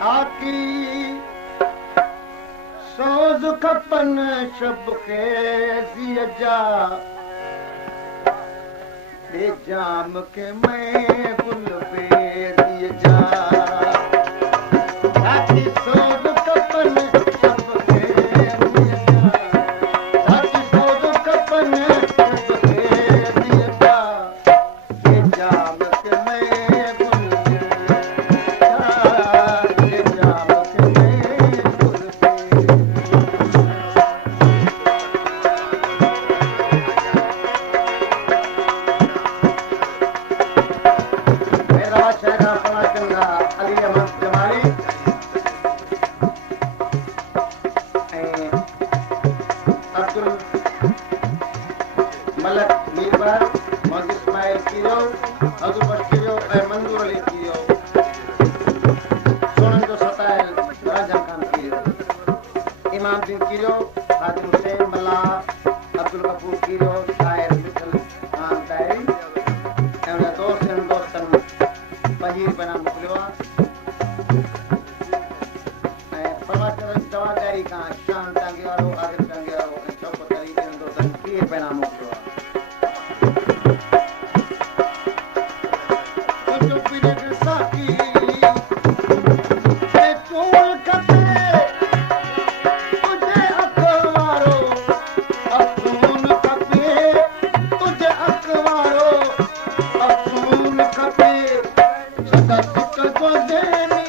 आकी सोज खपन शब के दिया जा दे जाम के मैं गुल पे दिया जा आकी सोज खपन शब के दिया जा आकी सोज खपन शब के दिया जा दे जाम के मैं गुल पे दे जाम के मैं गुल पे मेरा शहरा पड़ा चंगा अली अहमद जमाली अब्दुल मलक मीरबार मोहम्मद इस्माइल कीरो अब्दुल बशीरो मंजूर अली कीरो सोनन जो सताइल राजा खान कीरो इमाम दिन कीरो हाजिर हुसैन मल्ला अब्दुल कपूर कीरो शायर मिसल खान तायरी एवं दोस्तन पंजीर बना मोकिलियो आहे परमात्मा जवाबदारी खां शान टांगे वारो आदिल टांगे वारो ऐं छोकिरो तरी ॿियनि दोस्तनि टीह पैना मोकिलियो आहे तुंहिंजो पीरड साकी ते चूल खपे तुंहिंजे अख वारो अखून खपे तुंहिंजे अख वारो अखून खपे सदा सिक जो देनी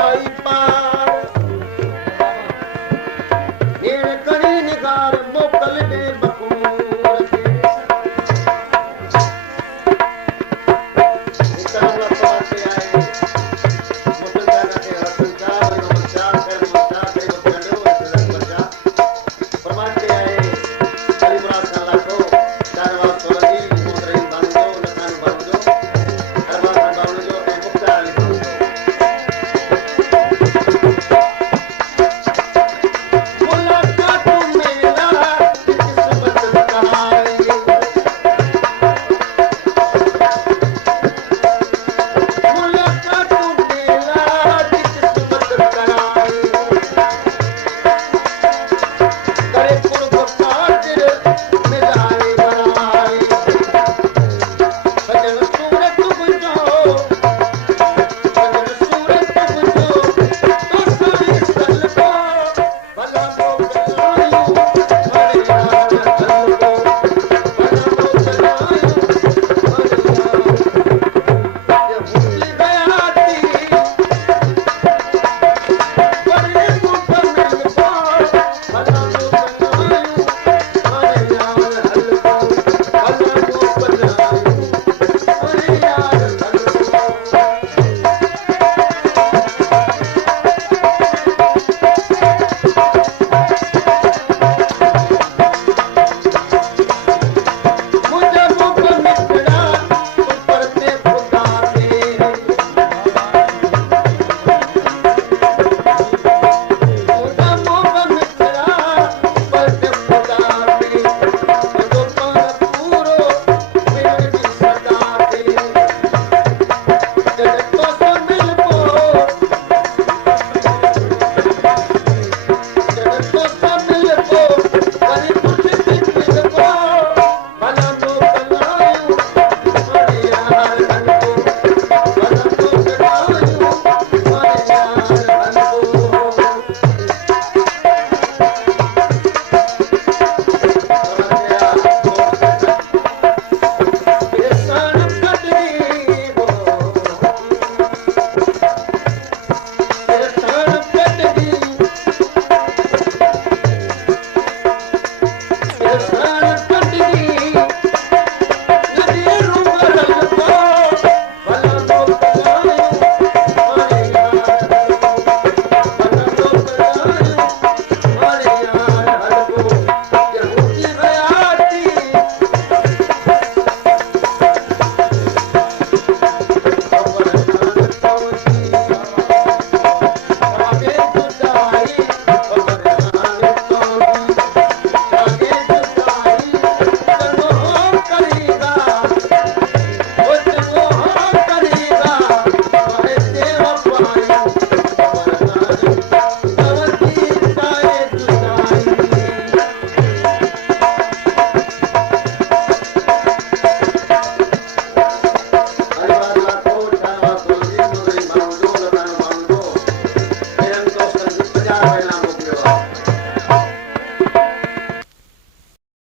आई पा